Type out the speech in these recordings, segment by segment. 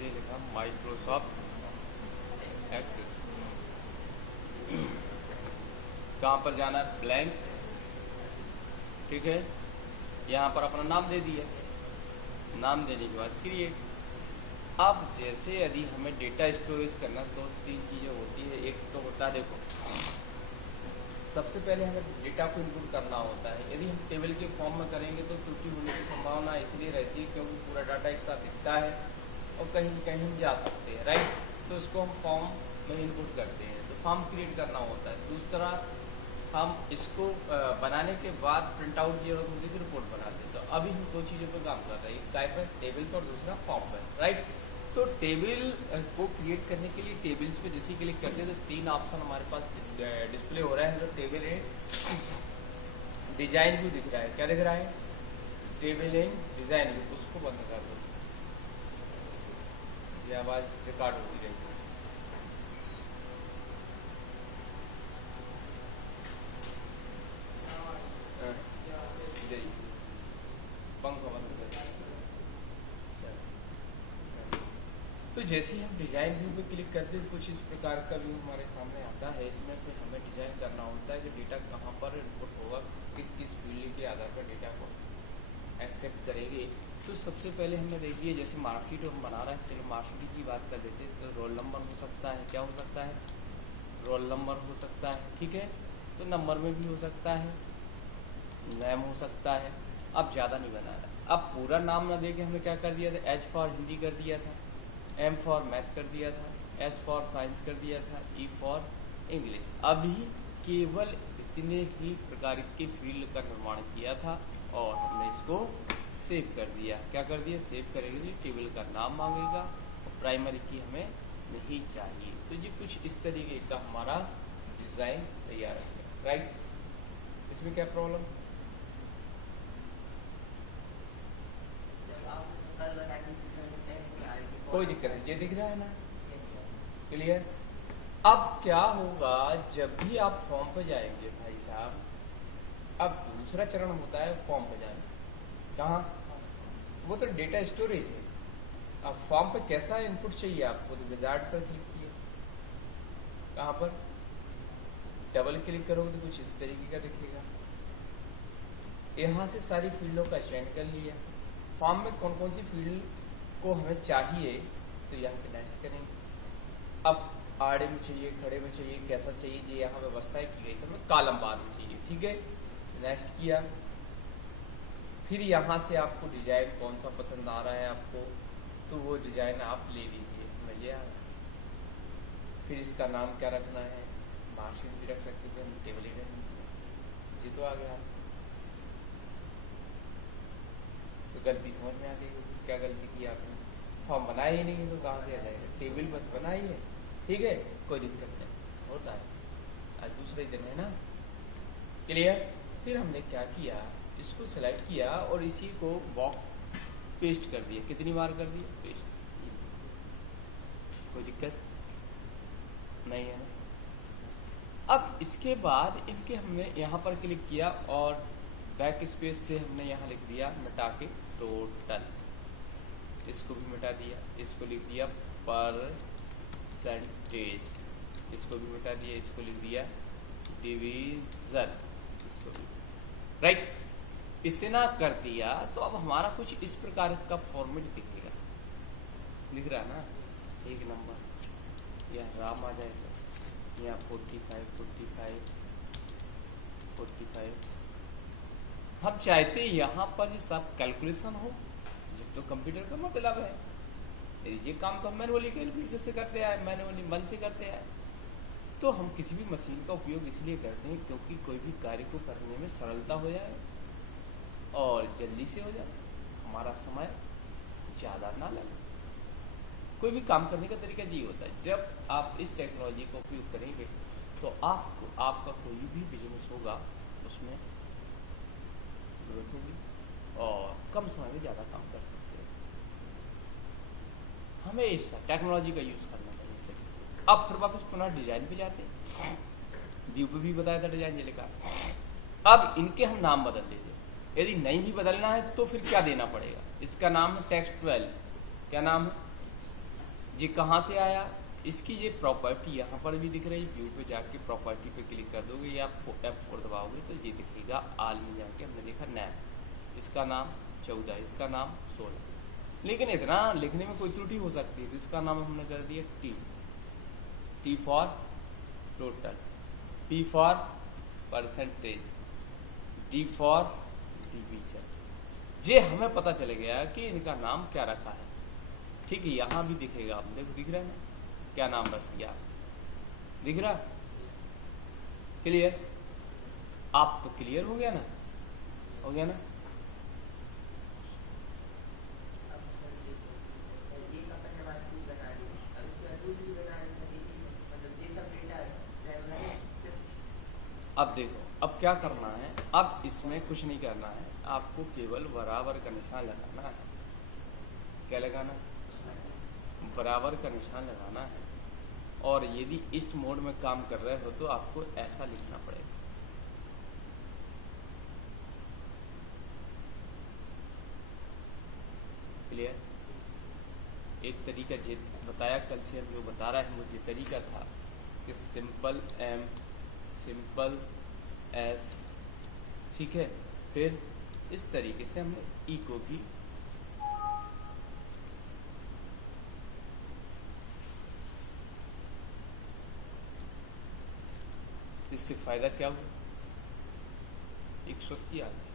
ये लिखा Microsoft access. कहाँ पर जाना है, ब्लैंक, ठीक है। यहाँ पर अपना नाम दे दिया, नाम देने के बाद क्रिएट। अब जैसे यदि हमें डेटा स्टोरेज करना तो तीन चीज़ें होती है। एक तो होता है, देखो सबसे पहले हमें डेटा को इनपुट करना होता है। यदि हम टेबल के फॉर्म में करेंगे तो त्रुटि होने की संभावना इसलिए रहती है क्योंकि पूरा डाटा एक साथ दिखता है और कहीं कहीं हम जा सकते हैं, राइट। तो इसको हम फॉर्म में इनपुट करते हैं, तो फॉर्म क्रिएट करना होता है। दूसरा, हम इसको बनाने के बाद प्रिंट आउट की जरूरत होती है तो रिपोर्ट बनाते हैं। तो अभी हम दो चीज़ों पर काम कर रहे हैं, एक टाइप है टेबल पर, दूसरा फॉर्म पर, राइट। तो टेबल को क्रिएट करने के लिए टेबल्स पे जैसे क्लिक करते हैं तो तीन ऑप्शन हमारे पास डिस्प्ले हो रहा है। जो टेबल है, डिजाइन व्यू दिख रहा है, क्या दिख रहा है, टेबल एंड डिजाइन व्यू, उसको बंद कर दो, ये आवाज रिकॉर्ड होती रहेगी। पंखा बंद कर। तो जैसे ही हम डिजाइन व्यू पे क्लिक करते हैं कुछ इस प्रकार का व्यू हमारे सामने आता है। इसमें से हमें डिजाइन करना होता है कि डेटा कहाँ पर इनपुट होगा, किस किस फील्ड के आधार पर डेटा को एक्सेप्ट करेंगे। तो सबसे पहले हमने देखिए जैसे मार्कशीट हम बना रहे हैं, चलो मार्कशीट की बात कर देते हैं। तो रोल नंबर हो सकता है, क्या हो सकता है, रोल नंबर हो सकता है, ठीक है। तो नंबर में भी हो सकता है, नेम हो सकता है। अब ज़्यादा नहीं बना रहा, अब पूरा नाम ना देके हमने क्या कर दिया था, एच फॉर हिंदी कर दिया था, एम फॉर मैथ कर दिया था, एस फॉर साइंस कर दिया था, ई फॉर इंग्लिश। अभी केवल इतने ही प्रकार के फील्ड का निर्माण किया था और हमने इसको सेव कर दिया। क्या कर दिया, सेव करेंगे तो टेबल का नाम मांगेगा और प्राइमरी की हमें नहीं चाहिए। तो ये कुछ इस तरीके का हमारा डिजाइन तैयार है, राइट। इसमें क्या प्रॉब्लम, कोई दिक्कत नहीं, ये दिख रहा है ना, क्लियर। अब क्या होगा, जब भी आप फॉर्म पे जाएंगे भाई साहब, अब दूसरा चरण होता है फॉर्म पे जाना। कहाँ, वो तो डेटा स्टोरेज है। अब फॉर्म पे कैसा इनपुट चाहिए आपको, तो विजार्ड पर क्लिक किए, कहाँ पर, डबल क्लिक करोगे तो कुछ इस तरीके का दिखेगा। यहाँ से सारी फील्डों का चयन कर लिया। फॉर्म में कौन कौन सी फील्ड को हमें चाहिए तो यहाँ से नेक्स्ट करेंगे। अब आड़े में चाहिए, खड़े में चाहिए, कैसा चाहिए, जी यहाँ व्यवस्था की गई, तो हमें कॉलम बाद में चाहिए, ठीक है। नेक्स्ट किया, फिर यहाँ से आपको डिजाइन कौन सा पसंद आ रहा है आपको, तो वो डिजाइन आप ले लीजिए, मजे आ रहा है। फिर इसका नाम क्या रखना है, मार्कशीट भी रख सकते थे, हम टेबल ही रखेंगे, जी तो आ गया। तो गलती समझ में आ गई, क्या गलती की आपने, फॉर्म बनाया ही नहीं तो कहाँ से आ जाएगा, टेबल बस बनाई है, ठीक है, कोई दिक्कत नहीं, होता है, आज दूसरा ही दिन है ना, क्लियर। फिर हमने क्या किया, इसको सेलेक्ट किया और इसी को बॉक्स पेस्ट कर दिया। कितनी बार कर दिया, पेस्ट, कोई दिक्कत नहीं है ना। अब इसके बाद इनके हमने यहाँ पर क्लिक किया और बैक स्पेस से हमने यहाँ लिख दिया मिटा के टोटल, इसको भी मिटा दिया, इसको लिख दिया परसेंटेज, इसको भी मिटा दिया, इसको लिख दिया डिवीजन, इसको भी, राइट। इतना कर दिया तो अब हमारा कुछ इस प्रकार का फॉर्मेट दिखेगा, दिख रहा है ना, एक नंबर यहाँ राम आ जाएगा, यहाँ 45 45 45। हम चाहते यहाँ पर ये सब कैलकुलेशन हो, जब तो कंप्यूटर का मतलब है, ये काम तो हम मैनुअली कैलकुलेटर से करते आए, मैनुअली मन से करते आए। तो हम किसी भी मशीन का उपयोग इसलिए करते हैं क्योंकि कोई भी कार्य को करने में सरलता हो जाए और जल्दी से हो जाए, हमारा समय ज़्यादा ना लगे। कोई भी काम करने का तरीका ये होता है, जब आप इस टेक्नोलॉजी का उपयोग करेंगे तो आपको आपका कोई भी बिजनेस होगा उसमें ग्रोथ होगी और कम समय में ज़्यादा काम कर सकते हैं। हमेशा टेक्नोलॉजी का यूज़ करना चाहिए। अब फिर वापस पुनः डिजाइन पे जाते हैं, व्यू पे भी बताया था डिजाइन ये लिखा। अब इनके हम नाम बदल देते, यदि नहीं भी बदलना है तो फिर क्या देना पड़ेगा, इसका नाम है टेक्स्ट 12, क्या नाम है ये कहाँ से आया, इसकी ये प्रॉपर्टी यहाँ पर भी दिख रही, व्यू पे जाके प्रॉपर्टी पे क्लिक कर दोगे या F4 दबाओगे तो ये दिखेगा। आल में जाके हमने देखा नैप, इसका नाम 14, इसका नाम 16, लेकिन इतना लिखने में कोई त्रुटि हो सकती है तो इसका नाम हमने कर दिया T for total, P for percentage, D for division. ये हमें पता चल गया कि इनका नाम क्या रखा है। ठीक है, यहाँ भी दिखेगा, आप देखो दिख रहा है ना क्या नाम रख दिया, दिख रहा, क्लियर। आप तो क्लियर हो गया ना, हो गया ना। अब देखो, अब क्या करना है, अब इसमें कुछ नहीं करना है, आपको केवल बराबर का निशान लगाना है। क्या लगाना है, बराबर का निशान लगाना है। और यदि इस मोड में काम कर रहे हो तो आपको ऐसा लिखना पड़ेगा, क्लियर। एक तरीका जो बताया कल से हम जो बता रहे हैं वो जो तरीका था कि सिंपल एम, सिंपल एस, ठीक है। फिर इस तरीके से हमने ई को भी इससे फायदा क्या हुआ, 180 आ गया।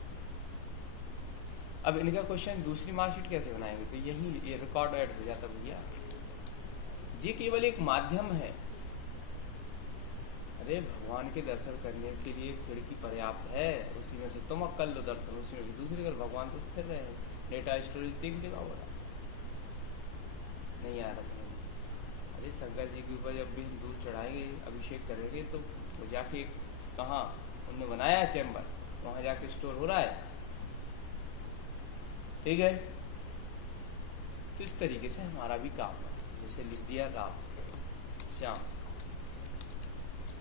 अब इनका क्वेश्चन दूसरी मार्कशीट कैसे बनाएंगे, तो यही ये रिकॉर्ड ऐड हो जाता भैया। ये केवल एक माध्यम है। अरे भगवान के दर्शन करने के लिए खिड़की पर्याप्त है, उसी में से तुम कर लो दर्शन, उसी में से दूसरी कर, भगवान तो स्थिर रहे। डेटा स्टोरेज देख जगह हो रहा नहीं आ रहा समझ। अरे शंकर जी के ऊपर जब भी हम दूध चढ़ाएंगे, अभिषेक करेंगे तो जाके कहाँ उन्होंने बनाया है चैम्बर, वहां जाके स्टोर हो रहा है, ठीक है। तो इस तरीके से हमारा भी काम है, जैसे लिख दिया रात श्याम,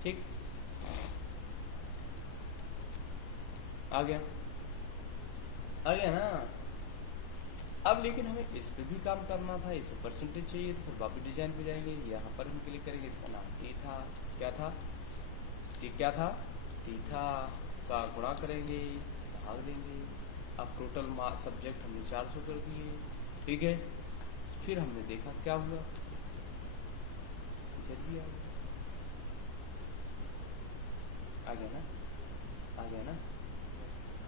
ठीक, आ गया, आ गया ना। अब लेकिन हमें इस पे भी काम करना था, इसे परसेंटेज चाहिए, तो फिर वापस डिजाइन पे जाएंगे, यहाँ पर हम क्लिक करेंगे, इसका नाम टी था, क्या था, टी क्या था, टी था का गुणा करेंगे, भाग देंगे। अब टोटल सब्जेक्ट हमने 400 कर दिए, ठीक है। फिर हमने देखा क्या हुआ, जल्दी आ गया ना, आ गया ना।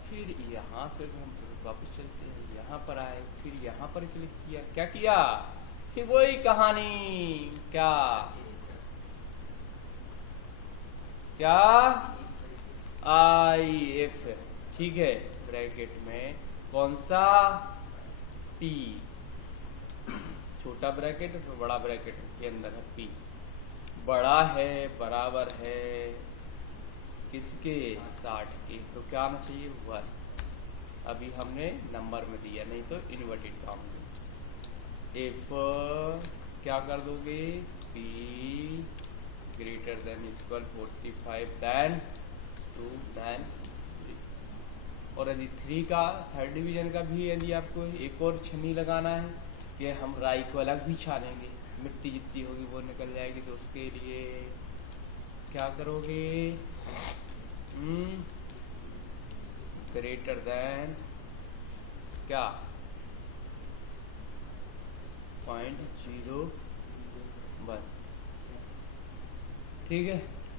फिर यहाँ फिर हम वापस चलते हैं, यहाँ पर आए, फिर यहाँ पर क्लिक किया, क्या किया, फिर वही कहानी, क्या क्या आई एफ, ठीक है, ब्रैकेट में कौन सा, पी, छोटा ब्रैकेट फिर बड़ा ब्रैकेट के अंदर है पी, बड़ा है बराबर है किसके, 60 के, तो क्या आना चाहिए 1। अभी हमने नंबर में दिया, नहीं तो इन्वर्टेड काम में। इफ क्या कर दोगे, p greater than equal 45 then 2 then 3। और यदि 3 का थर्ड डिवीजन का भी यदि आपको एक और छन्नी लगाना है, ये हम राई को अलग भी छानेंगे, मिट्टी जितनी होगी वो निकल जाएगी, तो उसके लिए क्या करोगे, ग्रेटर देन क्या 0.01, ठीक है,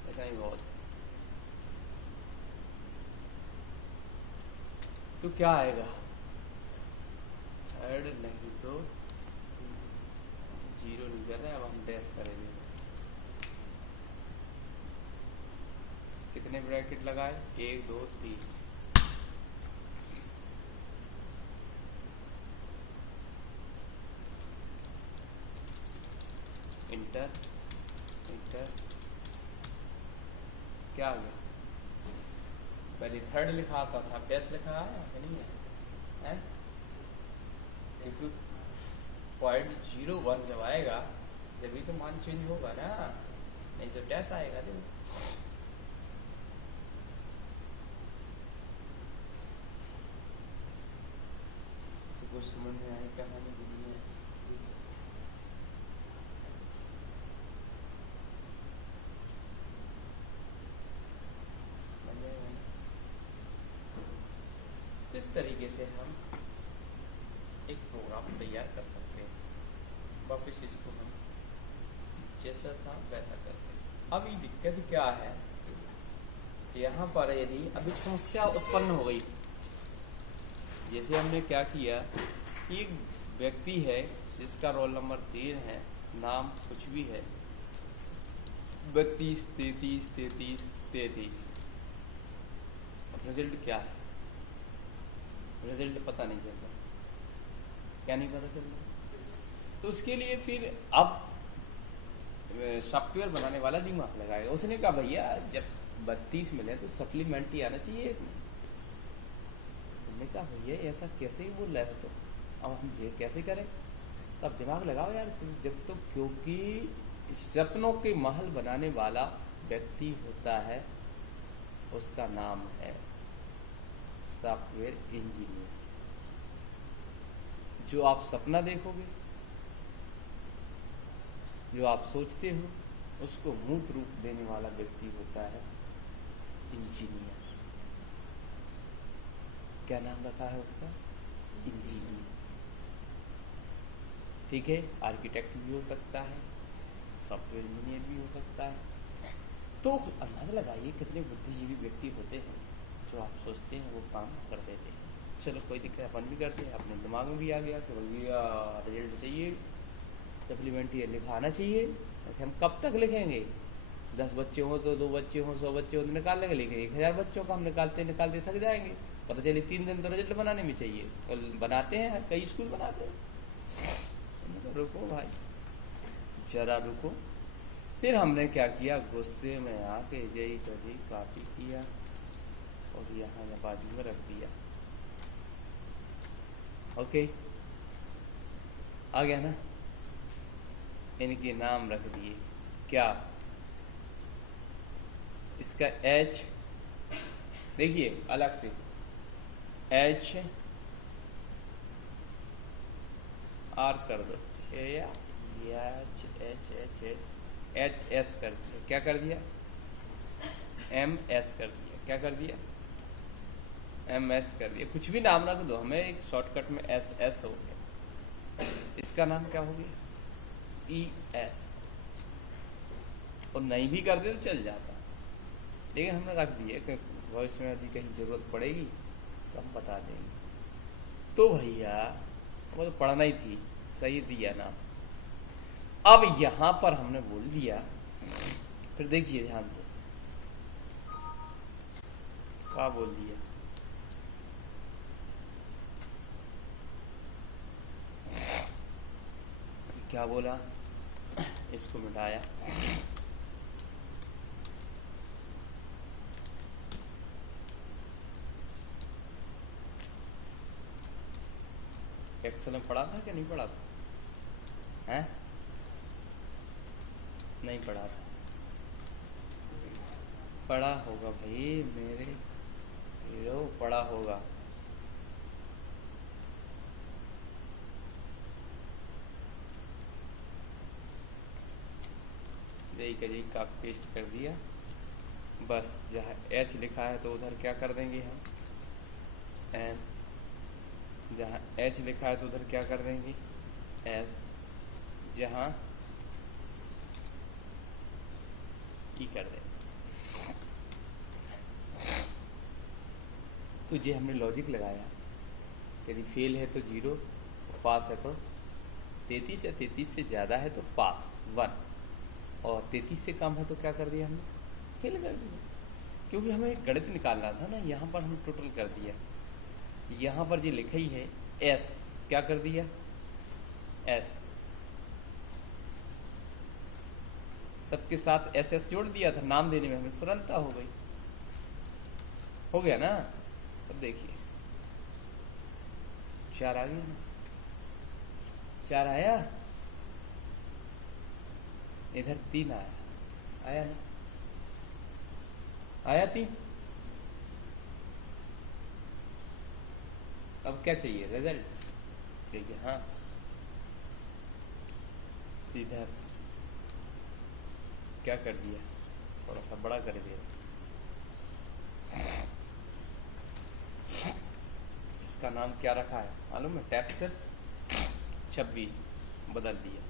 ऐसा ही बहुत। तो क्या आएगा, थर्ड नहीं तो 0 नहीं कर रहे, अब हम डैश करेंगे। कितने ब्रैकेट लगाए, 1 2 3, इंटर इंटर, क्या आ गया, पहले थर्ड लिखा आता था, डैश लिखा है या नहीं है, क्योंकि 0.01 जब आएगा जब तो मान चेंज होगा ना, नहीं तो डैश आएगा। जो तो कुछ समझ में आए कहानी, इस तरीके से हम एक प्रोग्राम तैयार कर सकते हैं। वापस इसको हम जैसा था वैसा करते हैं। अब ये दिक्कत क्या है, यहाँ पर यदि अब एक समस्या उत्पन्न हो गई। जैसे हमने क्या किया, एक व्यक्ति है जिसका रोल नंबर 3 है, नाम कुछ भी है, 32 33 33 33। अब रिजल्ट क्या है, रिजल्ट पता नहीं चलता। क्या नहीं पता चलता? तो उसके लिए फिर अब सॉफ्टवेयर बनाने वाला दिमाग लगाएगा। उसने कहा भैया जब 32 मिले तो सप्लीमेंट ही आना चाहिए। तुमने कहा भैया ऐसा कैसे ही बोल रहा है, तो अब हम ये कैसे करें? तब दिमाग लगाओ यार, जब तो क्योंकि सपनों के महल बनाने वाला व्यक्ति होता है, उसका नाम है सॉफ्टवेयर इंजीनियर। जो आप सपना देखोगे, जो आप सोचते हो, उसको मूर्त रूप देने वाला व्यक्ति होता है इंजीनियर। क्या नाम रखा है उसका? इंजीनियर। ठीक है, आर्किटेक्ट भी हो सकता है, सॉफ्टवेयर इंजीनियर भी हो सकता है। तो अंदाजा लगाइए कितने बुद्धिजीवी व्यक्ति होते हैं, जो आप सोचते हैं वो काम कर देते हैं। चलो कोई दिक्कत, अपन भी करते हैं, अपने दिमाग में भी आ गया कि भैया रिजल्ट चाहिए, सप्लीमेंट्री लिखाना चाहिए। ऐसे हम कब तक लिखेंगे? 10 बच्चे हों तो 2 बच्चे हों, 100 बच्चे हों तो निकाल लेंगे। लेकिन 1000 बच्चों का हम निकालते निकालते थक जाएंगे। पता चले 3 दिन तो रिजल्ट बनाने में चाहिए, और बनाते हैं, कई स्कूल बनाते हैं। रुको भाई, जरा रुको। फिर हमने क्या किया, गुस्से में आके जई कजी कॉपी किया और यहाँ बाजू में रख दिया। ओके, आ गया ना? इनके नाम रख दिए। क्या? इसका H देखिए अलग से, H R कर दो, H S कर दिया। क्या कर दिया? MS कर दिया। क्या कर दिया? MS कर दिया। कुछ भी नाम रख दो, हमें एक शॉर्टकट में SS हो गया। इसका नाम क्या हो गया? ES। और नहीं भी कर दे तो चल जाता, लेकिन हमने रख दिया कि भविष्य में यदि कहीं जरूरत पड़ेगी तो हम बता देंगे। तो भैया वो तो पढ़ना ही थी, सही दिया नाम। अब यहां पर हमने बोल दिया, फिर देखिए ध्यान से क्या बोल दिया। क्या बोला? इसको मिटाया, एक्सेल में पढ़ा था कि नहीं पढ़ा था? हैं? नहीं पढ़ा था। पढ़ा होगा भाई मेरे हीरो, पढ़ा होगा। जी का पेस्ट कर दिया। बस जहाँ H लिखा है तो उधर क्या कर देंगे हम? M। जहाँ H लिखा है तो उधर क्या कर देंगे? S। जहाँ E कर देंगे। तो ये हमने लॉजिक लगाया, यदि फेल है तो 0, पास है तो 33 या 33 से ज़्यादा है तो पास 1, और 33 से कम है तो क्या कर दिया हमने? फेल कर दिया। क्योंकि हमें एक गणित निकालना था ना, यहाँ पर हमने टोटल कर दिया। यहाँ पर जो लिखा ही है S, क्या कर दिया? S सबके साथ SS जोड़ दिया था, नाम देने में हमें सरलता हो गई। हो गया ना? अब देखिए 4 आ गया ना? 4 आया, इधर 3 आया, आया ना? आया 3। अब क्या चाहिए? रिजल्ट। देखिए हाँ, इधर क्या कर दिया, थोड़ा सा बड़ा कर दिया। इसका नाम क्या रखा है मालूम है? टैप्टर 26 बदल दिया,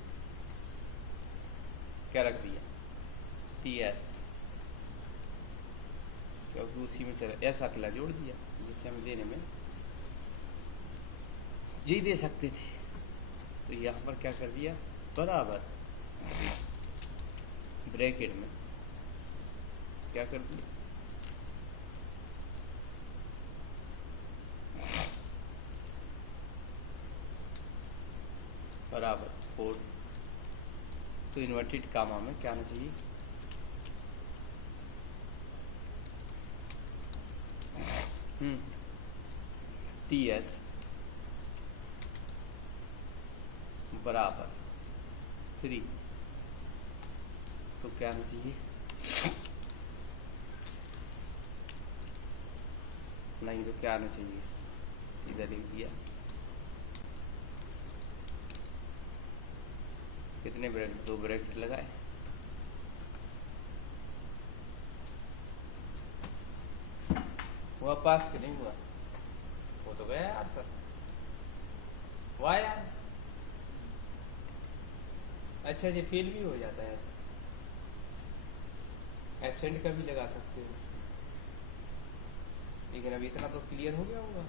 क्या रख दिया? TS, क्योंकि उसी में चला ऐसा अकेला जोड़ दिया जिससे हम देने में जी दे सकते थे। तो यहाँ पर क्या कर दिया? बराबर ब्रैकेट में क्या कर दिया? बराबर 4। तो इन्वर्टेड कामा में क्या आना चाहिए? TS बराबर 3। तो क्या आना चाहिए? नहीं तो क्या आना चाहिए? सीधा लिख दिया। कितने ब्रैकेट? 2 ब्रैकेट लगाए। हुआ पास कि नहीं हुआ? वो तो गया यार सर। वाह यार, अच्छा जी, फेल भी हो जाता है ऐसा। एब्सेंट का भी लगा सकते हो, लेकिन अभी इतना तो क्लियर हो गया होगा,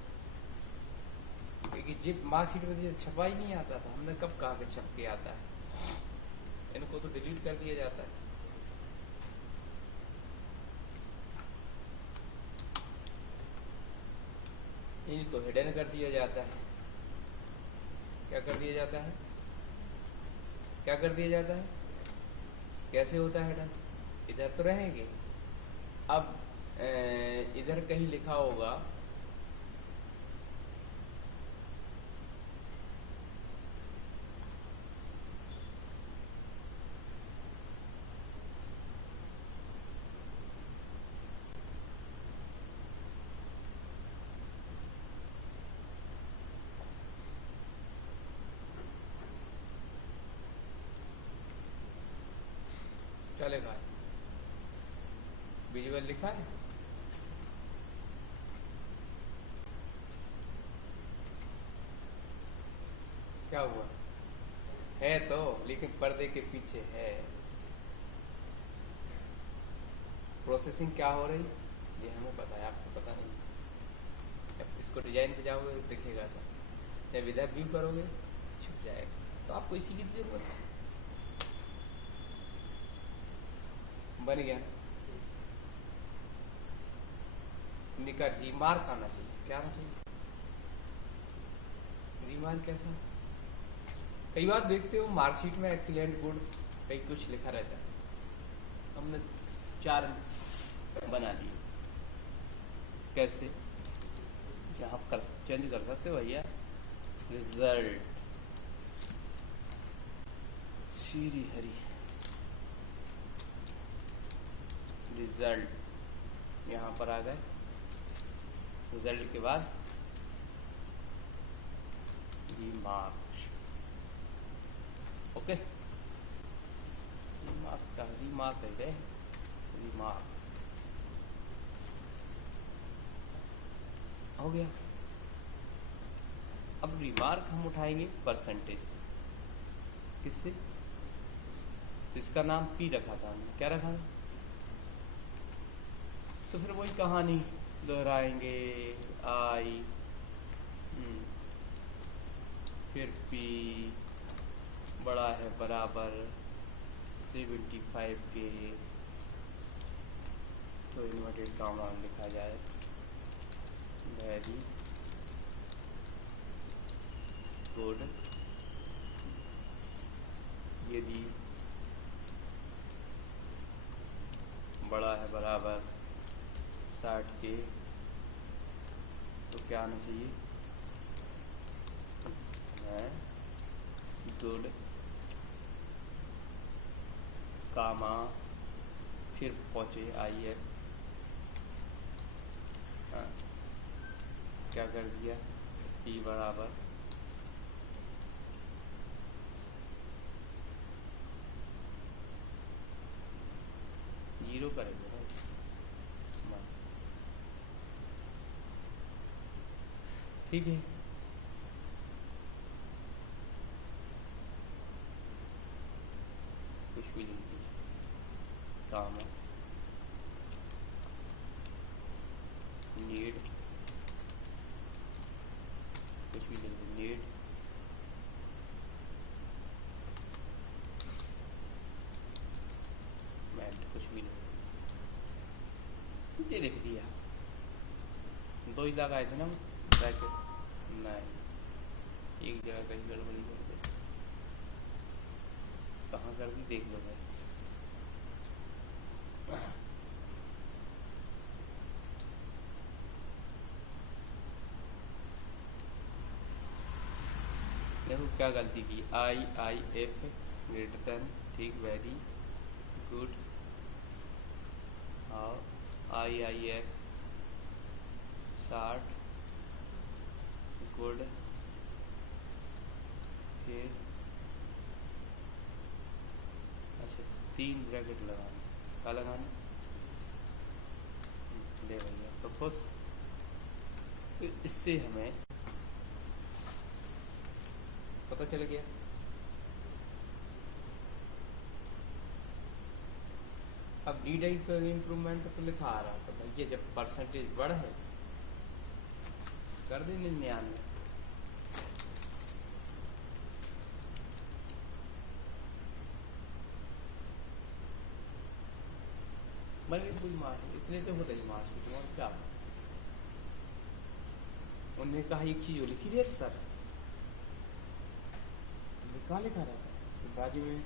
क्योंकि जिप मार्कशीट में जैसे छपा ही नहीं आता था। हमने कब कहा कि छप के आता है? इनको तो डिलीट कर दिया जाता है। इनको हिडन कर दिया जाता है। क्या कर दिया जाता है? क्या कर दिया जाता है? कैसे होता है हिडन? इधर तो रहेंगे। अब इधर कहीं लिखा होगा क्या लिखा है? विजुअल लिखा है। क्या हुआ? है तो, लेकिन पर्दे के पीछे है। प्रोसेसिंग क्या हो रही ये हमें पता है, आपको पता नहीं। जब इसको डिजाइन पे जाओगे तो दिखेगा सब, जब इधर व्यू करोगे छुप जाएगा। तो आपको इसी की जरूरत है। बन गया। इनका रिमार्क आना चाहिए। क्या आना चाहिए? रिमार्क कैसा? कई बार देखते हो मार्कशीट में एक्सीलेंट गुड कहीं कुछ लिखा रहता है, हमने 4 बना दिए। कैसे? यहाँ कर चेंज कर सकते हो भैया। रिजल्ट श्री हरि, रिजल्ट यहाँ पर आ गए। रिजल्ट के बाद रिमार्क्स। ओके, रिमार्क का रिमार्क है, रिमार्क हो गया। अब रिमार्क हम उठाएंगे परसेंटेज से। किससे? तो इसका नाम P रखा था हमने, क्या रखा था? तो फिर वही कहानी दोहराएंगे। I फिर P बड़ा है बराबर 75 के, तो इन्वर्टेड कामा में लिखा जाए वेरी गुड यदि बड़ा है बराबर 60 के, तो क्या आना चाहिए? है गुड कामा फिर पहुंचे IF। क्या कर दिया? P बराबर जीरो करेंगे ठीक है। कुछ भी लिख दिया, काम नीड, कुछ भी लिख दिया, नीड मैट, कुछ भी लिख दिया, लिख दिया। दो ही लगाए थे ना ब्रैकेट, नहीं एक जगह कहीं गड़बड़ी कर दे, कहाँ कर दी देख लो भाई। देखो क्या गलती की, आई एफ ग्रेटर देन, ठीक, वेरी गुड, हाँ आई एफ शार्ट गुड, फिर अच्छा 3 ब्रैकेट लगाना, क्या लगाना, ले भैया तो खुश। तो इससे हमें पता चल गया। अब नीड तो इम्प्रूवमेंट तो लिखा आ रहा था भाई, ये जब परसेंटेज बढ़े कर दे 99, मैंने कोई मार्क्स इतने तो होता ही मार्क्स तुम्हारा क्या। उन्होंने कहा एक चीज लिखी रही सर, कहाँ लिखा रहता है बाजू में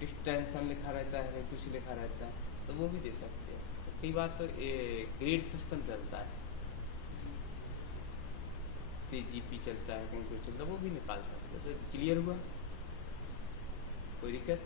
डिस्टेंशन लिखा रहता है, कुछ लिखा रहता है, तो वो भी दे सकते हैं। कई बार तो ग्रेड सिस्टम चलता है, CGP चलता है, कहीं कुछ चलता है, वो भी निकाल सकते हैं। तो क्लियर हुआ, कोई दिक्कत।